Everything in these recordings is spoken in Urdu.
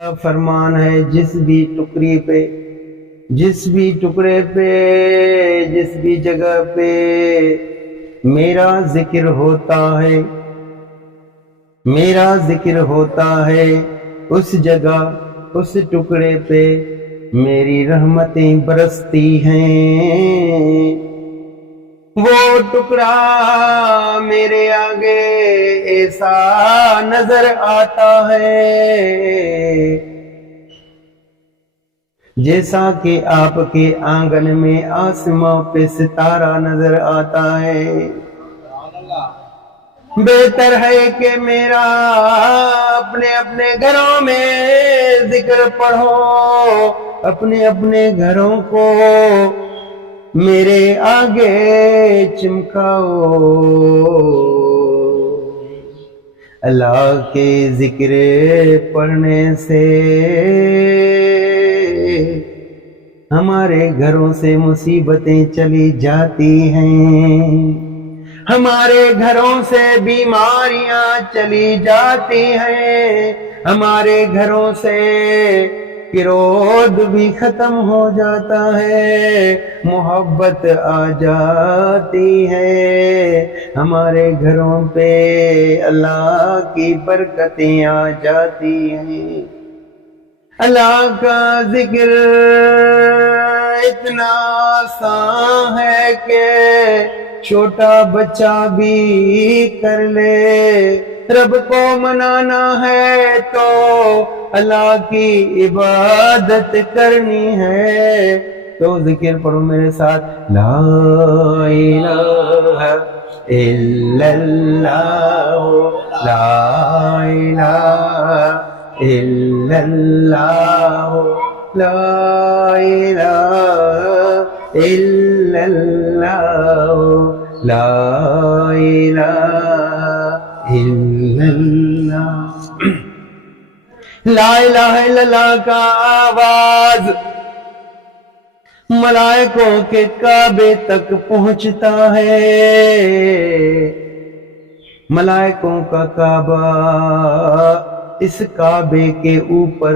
فرمان ہے جس بھی ٹکڑے پہ، جس بھی ٹکڑے پہ، جس بھی جگہ پہ میرا ذکر ہوتا ہے، میرا ذکر ہوتا ہے، اس جگہ اس ٹکڑے پہ میری رحمتیں برستی ہیں۔ وہ ٹکڑا میرے آگے ایسا نظر آتا ہے جیسا کہ آپ کے آنگن میں آسماں پہ ستارہ نظر آتا ہے۔ بہتر ہے کہ میرا اپنے اپنے گھروں میں ذکر پڑھو، اپنے اپنے گھروں کو میرے آگے چمکاؤ۔ اللہ کے ذکر پڑھنے سے ہمارے گھروں سے مصیبتیں چلی جاتی ہیں، ہمارے گھروں سے بیماریاں چلی جاتی ہیں، ہمارے گھروں سے کرودھ بھی ختم ہو جاتا ہے، محبت آ جاتی ہے، ہمارے گھروں پہ اللہ کی برکتیں آ جاتی ہیں۔ اللہ کا ذکر اتنا آسان ہے کہ چھوٹا بچہ بھی کر لے۔ رب کو منانا ہے تو اللہ کی عبادت کرنی ہے، تو ذکر پڑھو میرے ساتھ، لا الہ الا اللہ، لا الہ الا اللہ، لا الہ الا اللہ، لا الہ الا اللہ۔ لا الہ الا اللہ کا آواز ملائکوں کے کعبے تک پہنچتا ہے۔ ملائکوں کا کعبہ، اس کعبے کے اوپر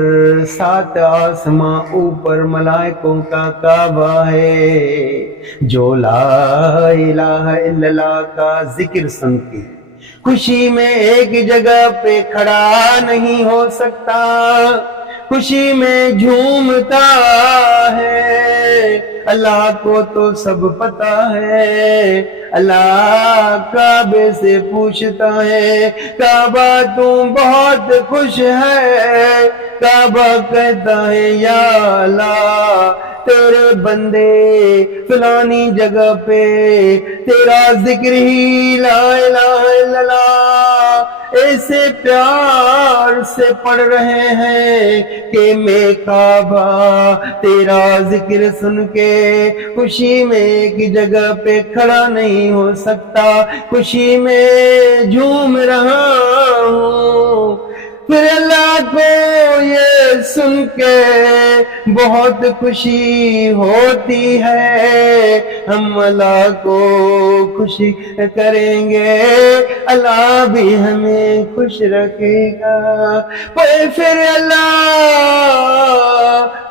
7 آسماں اوپر ملائکوں کا کعبہ ہے، جو لا الہ الا اللہ کا ذکر سن کے خوشی میں ایک جگہ پہ کھڑا نہیں ہو سکتا، خوشی میں جھومتا ہے۔ اللہ کو تو سب پتا ہے، اللہ کعبے سے پوچھتا ہے، کعبہ تم بہت خوش ہے؟ کعبہ کہتا ہے، یا اللہ تیرے بندے فلانی جگہ پہ تیرا ذکر ہی لا الہ الا اللہ ایسے پیار سے پڑھ رہے ہیں کہ میں کعبہ تیرا ذکر سن کے خوشی میں ایک جگہ پہ کھڑا نہیں ہو سکتا، خوشی میں جھوم رہا ہوں۔ پھر اللہ کو یہ سن کے بہت خوشی ہوتی ہے، ہم اللہ کو خوشی کریں گے، اللہ بھی ہمیں خوش رکھے گا۔ پھر اللہ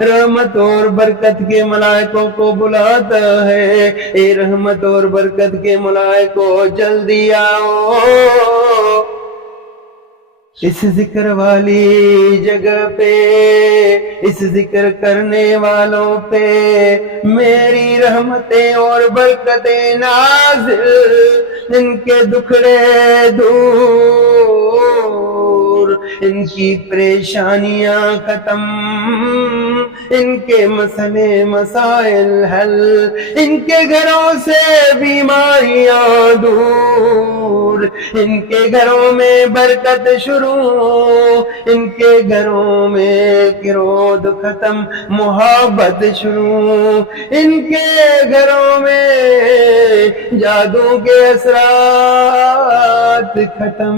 رحمت اور برکت کے ملائکوں کو بلاتا ہے، اے رحمت اور برکت کے ملائکوں جلدی آؤ، اس ذکر والی جگہ پہ، اس ذکر کرنے والوں پہ میری رحمتیں اور برکتیں نازل، ان کے دکھڑے دور، ان کی پریشانیاں ختم، ان کے مسئلے مسائل حل، ان کے گھروں سے بیماریاں دور، ان کے گھروں میں برکت شروع، ان کے گھروں میں کرودھ ختم، محبت شروع، ان کے گھروں میں جادو کے اثرات ختم،